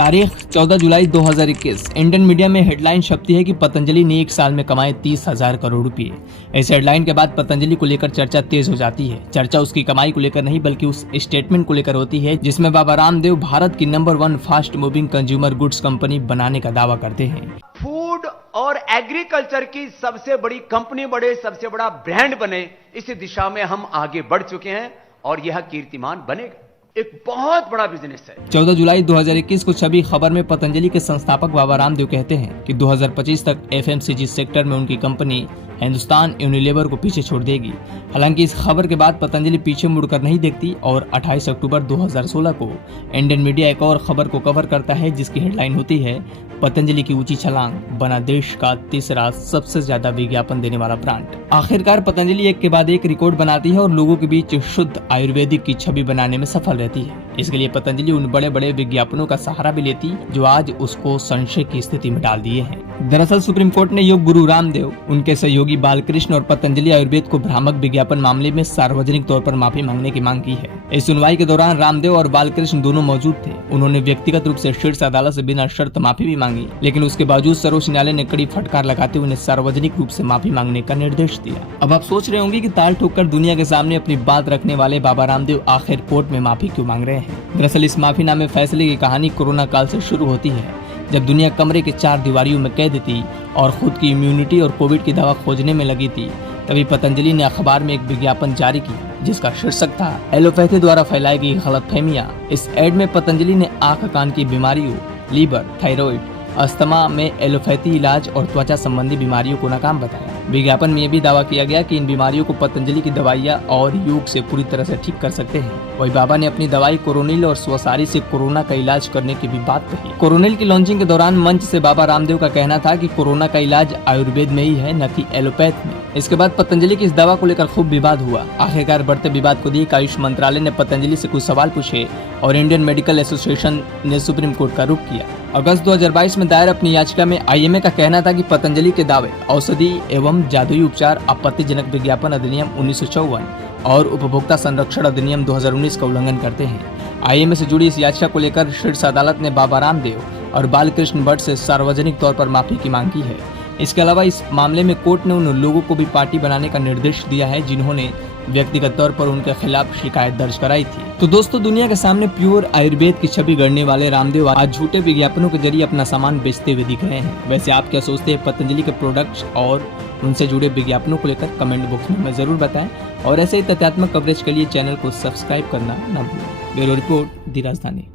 तारीख 14 जुलाई 2021। Indian media में headline छपती है कि पतंजलि ने एक साल में कमाए 30,000 करोड़ रुपए। इस हेडलाइन के बाद पतंजलि को लेकर चर्चा तेज हो जाती है। चर्चा उसकी कमाई को लेकर नहीं बल्कि उस स्टेटमेंट को लेकर होती है जिसमें बाबा रामदेव भारत की number 1 fast moving consumer goods company बनाने का दावा करते हैं। फूड और एग्रीकल्चर की सबसे बड़ी कंपनी बने, सबसे बड़ा ब्रांड बने, इस दिशा में हम आगे बढ़ चुके हैं और यह कीर्तिमान बनेगा। एक बहुत बड़ा बिजनेस है। 14 जुलाई 2021 को छपी खबर में पतंजलि के संस्थापक बाबा रामदेव कहते हैं कि 2025 तक FMCG सेक्टर में उनकी कंपनी हिंदुस्तान यूनिलीवर को पीछे छोड़ देगी। हालांकि इस खबर के बाद पतंजलि पीछे मुड़कर नहीं देखती और 28 अक्टूबर 2016 को इंडियन मीडिया एक और खबर को कवर करता है जिसकी हेडलाइन होती है पतंजलि की ऊंची छलांग बना देश का तीसरा सबसे ज्यादा विज्ञापन देने वाला ब्रांड। आखिरकार पतंजलि एक के बाद एक रिकॉर्ड बनाती है और लोगों के बीच शुद्ध आयुर्वेदिक की छवि बनाने में सफल रहती है। इसके लिए पतंजलि उन बड़े बड़े विज्ञापनों का सहारा भी लेती जो आज उसको संशय की स्थिति में डाल दिए हैं। दरअसल सुप्रीम कोर्ट ने योग गुरु रामदेव, उनके सहयोगी बालकृष्ण और पतंजलि आयुर्वेद को भ्रामक विज्ञापन मामले में सार्वजनिक तौर पर माफी मांगने की मांग की है। इस सुनवाई के दौरान रामदेव और बालकृष्ण दोनों मौजूद थे। उन्होंने व्यक्तिगत रूप से शीर्ष अदालत से बिना शर्त माफी भी मांगी, लेकिन उसके बावजूद सर्वोच्च न्यायालय ने कड़ी फटकार लगाते हुए उन्हें सार्वजनिक रूप से माफी मांगने का निर्देश दिया। अब आप सोच रहे होंगे कि ताल ठोककर दुनिया के सामने अपनी बात रखने वाले बाबा रामदेव आखिर कोर्ट में माफी क्यों मांग रहे हैं। दरअसल इस माफीनामे फैसले की कहानी कोरोना काल से शुरू होती है, जब दुनिया कमरे के 4 दीवारियों में कैद थी और खुद की इम्यूनिटी और कोविड की दवा खोजने में लगी थी। तभी पतंजलि ने अखबार में एक विज्ञापन जारी किया जिसका शीर्षक था एलोपैथी द्वारा फैलाई गई गलतफहमियां। इस एड में पतंजलि ने आंख कान की बीमारियों, लीवर, थायराइड, अस्थमा में एलोपैथी इलाज और त्वचा संबंधी बीमारियों को नाकाम बताया। विज्ञापन में यह भी दावा किया गया कि इन बीमारियों को पतंजलि की दवाइयां और योग से पूरी तरह से ठीक कर सकते हैं। वही बाबा ने अपनी दवाई कोरोनिल और स्वसारी से कोरोना का इलाज करने की भी बात कही। कोरोनिल की लॉन्चिंग के दौरान मंच से बाबा रामदेव का कहना था कि कोरोना का इलाज आयुर्वेद में ही है, न कि एलोपैथ में। इसके बाद पतंजलि की इस दवा को लेकर खूब विवाद हुआ। आखिरकार बढ़ते विवाद को देख आयुष मंत्रालय ने पतंजलि से कुछ सवाल पूछे और इंडियन मेडिकल एसोसिएशन ने सुप्रीम कोर्ट का रुख किया। अगस्त 2022 में दायर अपनी याचिका में IMA का कहना था कि पतंजलि के दावे औषधि एवं जादुई उपचार आपत्तिजनक विज्ञापन अधिनियम 1954 और उपभोक्ता संरक्षण अधिनियम 2019 का उल्लंघन करते हैं। IMA से जुड़ी इस याचिका को लेकर शीर्ष अदालत ने बाबा रामदेव और बालकृष्ण भट्ट से सार्वजनिक तौर पर माफी की मांग की है। इसके अलावा इस मामले में कोर्ट ने उन लोगों को भी पार्टी बनाने का निर्देश दिया है जिन्होंने व्यक्तिगत तौर पर उनके खिलाफ शिकायत दर्ज कराई थी। तो दोस्तों, दुनिया के सामने प्योर आयुर्वेद की छवि गढ़ने वाले रामदेव आज झूठे विज्ञापनों के जरिए अपना सामान बेचते हुए दिख रहे हैं। वैसे आप क्या सोचते हैं पतंजलि के प्रोडक्ट्स और उनसे जुड़े विज्ञापनों को लेकर? कमेंट बॉक्स में हमें जरूर बताएं और ऐसे ही तथ्यात्मक कवरेज के लिए चैनल को सब्सक्राइब करना न भूलें। ब्यूरो रिपोर्ट, दी राजधानी।